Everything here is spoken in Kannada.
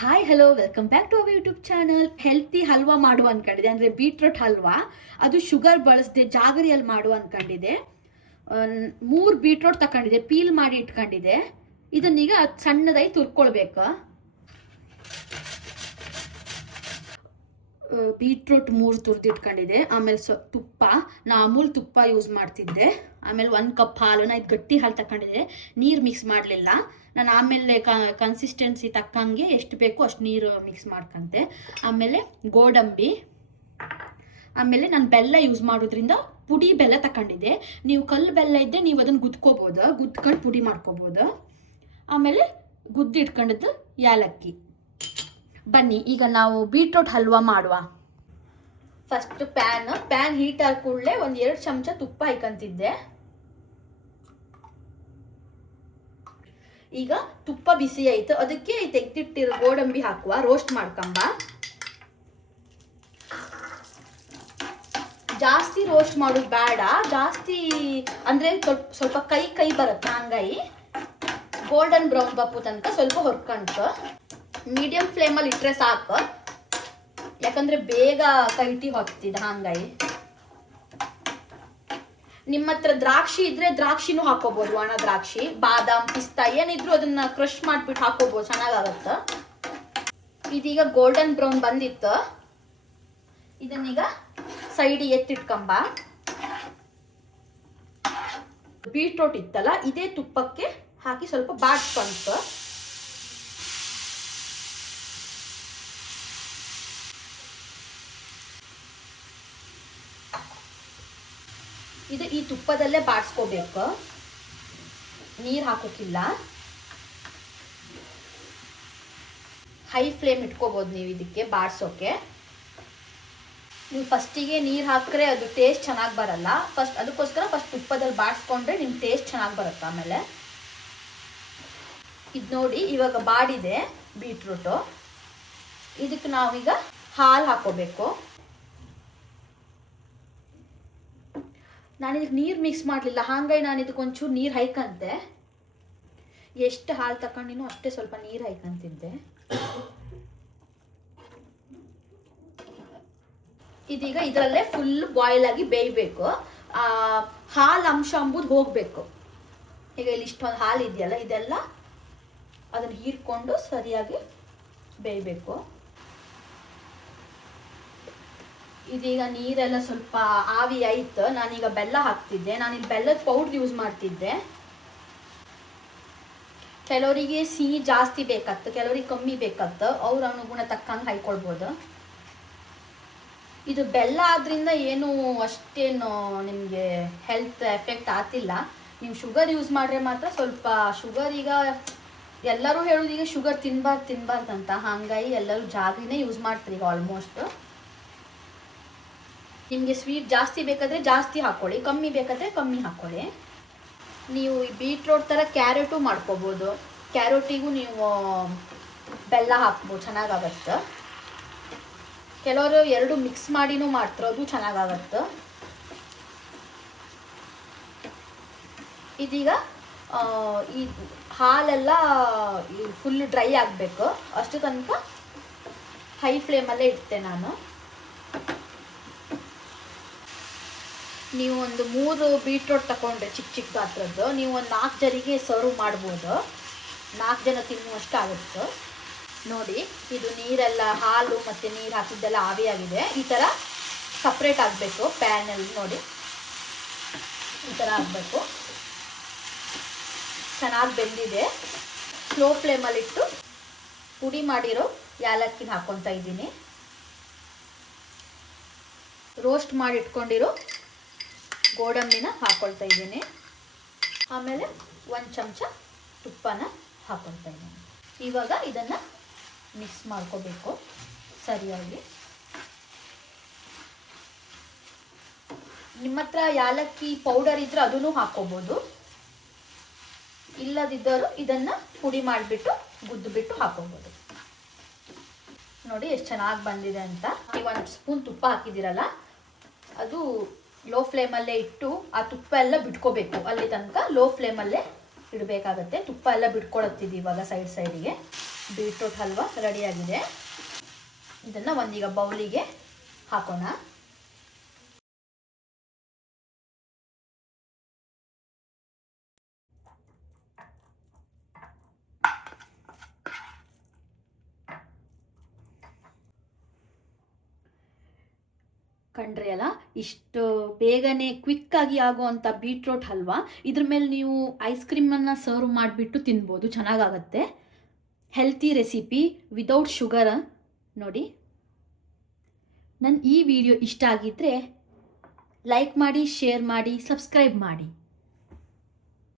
Hi hello welcome back to our YouTube channel. Healthy halwa ಮಾಡುವ ಅನ್ಕೊಂಡಿದೆ, ಅಂದರೆ ಬೀಟ್ರೂಟ್ ಹಲ್ವಾ. ಅದು ಶುಗರ್ ಬಳಸದೆ ಜಾಗರಿಯಲ್ಲಿ ಮಾಡುವ ಅನ್ಕೊಂಡಿದೆ. 3 ಬೀಟ್ರೂಟ್ ತಗೊಂಡಿದೆ, ಪೀಲ್ ಮಾಡಿ ಇಟ್ಕೊಂಡಿದೆ. ಇದನ್ನೀಗ ಸಣ್ಣದಾಗಿ ತುರ್ಕೊಳ್ಬೇಕು. ಬೀಟ್ರೂಟ್ 3 ತುರಿದಿಟ್ಕೊಂಡಿದೆ. ಆಮೇಲೆ ತುಪ್ಪ, ನಾ ಅಮೂಲ್ ತುಪ್ಪ ಯೂಸ್ ಮಾಡ್ತಿದ್ದೆ. ಆಮೇಲೆ 1 ಕಪ್ ಹಾಲು, ನಾ ಇದು ಗಟ್ಟಿ ಹಾಲು ತಗೊಂಡಿದ್ದೆ, ನೀರು ಮಿಕ್ಸ್ ಮಾಡಲಿಲ್ಲ. ನಾನು ಆಮೇಲೆ ಕನ್ಸಿಸ್ಟೆನ್ಸಿ ತಕ್ಕಂಗೆ ಎಷ್ಟು ಬೇಕು ಅಷ್ಟು ನೀರು ಮಿಕ್ಸ್ ಮಾಡ್ಕೊಂತೆ. ಆಮೇಲೆ ಗೋಡಂಬಿ, ಆಮೇಲೆ ನಾನು ಬೆಲ್ಲ ಯೂಸ್ ಮಾಡೋದ್ರಿಂದ ಪುಡಿ ಬೆಲ್ಲ ತಗೊಂಡಿದ್ದೆ. ನೀವು ಕಲ್ಲು ಬೆಲ್ಲ ಇದ್ದರೆ ನೀವು ಅದನ್ನು ಗುದ್ಕೋಬೋದು, ಗುದ್ಕೊಂಡು ಪುಡಿ ಮಾಡ್ಕೋಬೋದು. ಆಮೇಲೆ ಗುದ್ದಿಟ್ಕೊಂಡಿದ್ದು ಯಾಲಕ್ಕಿ. ಬನ್ನಿ ಈಗ ನಾವು ಬೀಟ್ರೂಟ್ ಹಲ್ವಾ ಮಾಡುವ. ಫಸ್ಟ್ ಪ್ಯಾನ್ ಹೀಟ್ ಆದ ಕೂಡಲೇ 1-2 ಚಮಚ ತುಪ್ಪ ಹಾಕಂತಿದ್ದೆ. ಈಗ ತುಪ್ಪ ಬಿಸಿ ಆಯ್ತು, ಅದಕ್ಕೆ ತೆಗೆದಿಟ್ಟಿರೋ ಗೋಡಂಬಿ ಹಾಕುವ, ರೋಸ್ಟ್ ಮಾಡ್ಕೊಂಬ. ಜಾಸ್ತಿ ರೋಸ್ಟ್ ಮಾಡೋದು ಬೇಡ, ಜಾಸ್ತಿ ಅಂದರೆ ಸ್ವಲ್ಪ ಕೈ ಬರುತ್ತೆ, ಹಂಗಾಗಿ ಗೋಲ್ಡನ್ ಬ್ರೌನ್ ಬಪ್ಪು ತನಕ ಸ್ವಲ್ಪ ಹೊರ್ಕಂತ. ಮೀಡಿಯಂ ಫ್ಲೇಮಲ್ಲಿ ಇಟ್ಟರೆ ಸಾಕು, ಯಾಕಂದರೆ ಬೇಗ ಕೈಟಿ ಹೋಗ್ತಿದೆ. ಹಂಗಾಗಿ ನಿಮ್ಮ ಹತ್ರ ದ್ರಾಕ್ಷಿ ಇದ್ರೆ ದ್ರಾಕ್ಷಿನೂ ಹಾಕೋಬಹುದು, ಒಣ ದ್ರಾಕ್ಷಿ, ಬಾದಾಮ್, ಪಿಸ್ತಾ ಏನಿದ್ರು ಅದನ್ನ ಕ್ರಶ್ ಮಾಡಿಬಿಟ್ಟು ಹಾಕೋಬಹುದು, ಚೆನ್ನಾಗಾಗತ್ತೆ. ಇದೀಗ ಗೋಲ್ಡನ್ ಬ್ರೌನ್ ಬಂದಿತ್ತು, ಇದನ್ನೀಗ ಸೈಡಿಗೆ ಎತ್ತಿಟ್ಕೊಂಬ. ಬೀಟ್ರೂಟ್ ಇತ್ತಲ್ಲ, ಇದೇ ತುಪ್ಪಕ್ಕೆ ಹಾಕಿ ಸ್ವಲ್ಪ ಬಾಡ್ಸ್ಕೊಂತ. ಈ ತುಪ್ಪದಲ್ಲೇ ಬಾಡಿಸ್ಕೋಬೇಕು, ನೀರು ಹಾಕೋಕ್ಕಿಲ್ಲ. ಹೈ ಫ್ಲೇಮ್ ಇಟ್ಕೋಬೋದು ನೀವು ಇದಕ್ಕೆ ಬಾಡಿಸೋಕೆ. ನೀವು ಫಸ್ಟಿಗೆ ನೀರು ಹಾಕಿದ್ರೆ ಅದು ಟೇಸ್ಟ್ ಚೆನ್ನಾಗಿ ಬರಲ್ಲ. ಅದಕ್ಕೋಸ್ಕರ ಫಸ್ಟ್ ತುಪ್ಪದಲ್ಲಿ ಬಾಡಿಸ್ಕೊಂಡ್ರೆ ನಿಮ್ಮ ಟೇಸ್ಟ್ ಚೆನ್ನಾಗಿ ಬರುತ್ತೆ. ಆಮೇಲೆ ಇದು ನೋಡಿ, ಇವಾಗ ಬಾಡಿದೆ ಬೀಟ್ರೂಟು. ಇದಕ್ಕೆ ನಾವೀಗ ಹಾಲು ಹಾಕೋಬೇಕು. ನಾನು ಇದಕ್ಕೆ ನೀರು ಮಿಕ್ಸ್ ಮಾಡಲಿಲ್ಲ, ಹಾಗಾಗಿ ನಾನು ಇದಕ್ಕೆ ಒಂಚೂರು ನೀರು ಹಾಯ್ಕಂತೆ. ಎಷ್ಟು ಹಾಲು ತಗೊಂಡಿನೋ ಅಷ್ಟೇ ಸ್ವಲ್ಪ ನೀರು ಹಾಯ್ಕಂತಿದ್ದೆ. ಇದೀಗ ಇದರಲ್ಲೇ ಫುಲ್ ಬಾಯ್ಲ್ ಆಗಿ ಬೇಯಬೇಕು. ಹಾಲು ಅಂಶ ಅಂಬುದು ಹೋಗಬೇಕು. ಈಗ ಇಲ್ಲಿ ಇಷ್ಟೊಂದು ಹಾಲು ಇದೆಯಲ್ಲ, ಇದೆಲ್ಲ ಅದನ್ನು ಹೀರ್ಕೊಂಡು ಸರಿಯಾಗಿ ಬೇಯಬೇಕು. ಇದೀಗ ನೀರೆಲ್ಲ ಸ್ವಲ್ಪ ಆವಿ ಆಯ್ತು, ನಾನೀಗ ಬೆಲ್ಲ ಹಾಕ್ತಿದ್ದೆ. ನಾನಿಲ್ಲಿ ಬೆಲ್ಲದ ಪೌಡ್ರ್ ಯೂಸ್ ಮಾಡ್ತಿದ್ದೆ. ಕೆಲವರಿಗೆ ಸಿಹಿ ಜಾಸ್ತಿ ಬೇಕಾಗ್ತದೆ, ಕೆಲವರಿಗೆ ಕಮ್ಮಿ ಬೇಕಾಗ್ತದೆ, ಅವ್ರ ಅನುಗುಣ ತಕ್ಕಂಗೆ ಹಾಯ್ಕೊಳ್ಬೋದು. ಇದು ಬೆಲ್ಲ ಆದ್ರಿಂದ ಏನು ಅಷ್ಟೇನು ನಿಮಗೆ ಹೆಲ್ತ್ ಎಫೆಕ್ಟ್ ಆಗ್ತಿಲ್ಲ. ನೀವು ಶುಗರ್ ಯೂಸ್ ಮಾಡ್ರೆ ಮಾತ್ರ ಸ್ವಲ್ಪ ಶುಗರ್, ಈಗ ಎಲ್ಲರೂ ಹೇಳೋದು ಈಗ ಶುಗರ್ ತಿನ್ಬಾರ್ದಂತ, ಹಾಗಾಗಿ ಎಲ್ಲರೂ ಜಾಗ್ರಿನೇ ಯೂಸ್ ಮಾಡ್ತಾರೆ ಈಗ ಆಲ್ಮೋಸ್ಟ್. ನಿಮಗೆ ಸ್ವೀಟ್ ಜಾಸ್ತಿ ಬೇಕಾದರೆ ಜಾಸ್ತಿ ಹಾಕ್ಕೊಳ್ಳಿ, ಕಮ್ಮಿ ಬೇಕಾದರೆ ಕಮ್ಮಿ ಹಾಕ್ಕೊಳ್ಳಿ. ನೀವು ಈ ಬೀಟ್ರೂಟ್ ಥರ ಕ್ಯಾರೆಟು ಮಾಡ್ಕೋಬೋದು, ಕ್ಯಾರೆಟಿಗೂ ನೀವು ಬೆಲ್ಲ ಹಾಕ್ಬೋದು, ಚೆನ್ನಾಗಾಗತ್ತೆ. ಕೆಲವರು ಎರಡು ಮಿಕ್ಸ್ ಮಾಡಿನೂ ಮಾಡ್ತಾರೆ, ಅದು ಚೆನ್ನಾಗಾಗತ್ತೆ. ಇದೀಗ ಈ ಹಾಲೆಲ್ಲ ಫುಲ್ ಡ್ರೈ ಆಗಬೇಕು, ಅಷ್ಟು ತನಕ ಹೈ ಫ್ಲೇಮಲ್ಲೇ ಇಡ್ತೆ ನಾನು. ನೀವು ಒಂದು 3 ಬೀಟ್ರೂಟ್ ತಗೊಂಡ್ರೆ ಚಿಕ್ಕ ಗಾತ್ರದ್ದು, ನೀವು ಒಂದು 4 ಜನರಿಗೆ ಸರ್ವ್ ಮಾಡ್ಬೋದು, 4 ಜನ ತಿನ್ನುವಷ್ಟು ಆಗುತ್ತೆ. ನೋಡಿ, ಇದು ನೀರೆಲ್ಲ ಹಾಲು ಮತ್ತು ನೀರು ಹಾಕಿದ್ದೆಲ್ಲ ಆವಿಯಾಗಿದೆ. ಈ ಥರ ಸಪ್ರೇಟ್ ಆಗಬೇಕು ಪ್ಯಾನಲ್ಲಿ. ನೋಡಿ, ಈ ಥರ ಆಗಬೇಕು. ಚೆನ್ನಾಗಿ ಬೆಂದಿದೆ. ಸ್ಲೋ ಫ್ಲೇಮಲ್ಲಿಟ್ಟು ಪುಡಿ ಮಾಡಿರೋ ಯಾಲಕ್ಕಿನ ಹಾಕ್ಕೊತಾ ಇದ್ದೀನಿ. ರೋಸ್ಟ್ ಮಾಡಿ ಇಟ್ಕೊಂಡಿರೋ ಗೋಡಂಬಿನ ಹಾಕ್ಕೊಳ್ತಾ ಇದ್ದೀನಿ. ಆಮೇಲೆ 1 ಚಮಚ ತುಪ್ಪನ ಹಾಕ್ಕೊಳ್ತಾ ಇದ್ದೀನಿ. ಇವಾಗ ಇದನ್ನು ಮಿಕ್ಸ್ ಮಾಡ್ಕೋಬೇಕು ಸರಿಯಾಗಿ. ನಿಮ್ಮ ಹತ್ರ ಯಾಲಕ್ಕಿ ಪೌಡರ್ ಇದ್ರೆ ಅದನ್ನು ಹಾಕ್ಕೋಬೋದು, ಇಲ್ಲದಿದ್ದರೂ ಇದನ್ನು ಪುಡಿ ಮಾಡಿಬಿಟ್ಟು ಗುದ್ದುಬಿಟ್ಟು ಹಾಕ್ಕೋಬೋದು. ನೋಡಿ ಎಷ್ಟು ಚೆನ್ನಾಗಿ ಬಂದಿದೆ ಅಂತ. 1 ಸ್ಪೂನ್ ತುಪ್ಪ ಹಾಕಿದ್ದೀರಲ್ಲ, ಅದು ಲೋ ಫ್ಲೇಮಲ್ಲೇ ಇಟ್ಟು ಆ ತುಪ್ಪ ಎಲ್ಲ ಬಿಟ್ಕೋಬೇಕು. ಅಲ್ಲಿ ತನಕ ಲೋ ಫ್ಲೇಮಲ್ಲೇ ಇಡಬೇಕಾಗತ್ತೆ. ತುಪ್ಪ ಎಲ್ಲ ಬಿಟ್ಕೊಳತ್ತಿದ್ದು ಇವಾಗ ಸೈಡಿಗೆ. ಬೀಟ್ರೂಟ್ ಹಲ್ವಾ ರೆಡಿಯಾಗಿದೆ. ಇದನ್ನು ಒಂದೀಗ ಬೌಲಿಗೆ ಹಾಕೋಣ. ಕಂಡ್ರೆ ಅಲ್ಲ, ಇಷ್ಟು ಬೇಗನೆ ಕ್ವಿಕ್ಕಾಗಿ ಆಗುವಂಥ ಬೀಟ್ರೋಟ್ ಹಲ್ವಾ. ಇದ್ರ ಮೇಲೆ ನೀವು ಐಸ್ ಕ್ರೀಮನ್ನು ಸರ್ವ್ ಮಾಡಿಬಿಟ್ಟು ತಿನ್ಬೋದು, ಚೆನ್ನಾಗಾಗತ್ತೆ. Healthy recipe without sugar. ನೋಡಿ, ನನ್ನ ಈ ವಿಡಿಯೋ ಇಷ್ಟ ಆಗಿದ್ದರೆ ಲೈಕ್ ಮಾಡಿ, ಶೇರ್ ಮಾಡಿ, ಸಬ್ಸ್ಕ್ರೈಬ್ ಮಾಡಿ.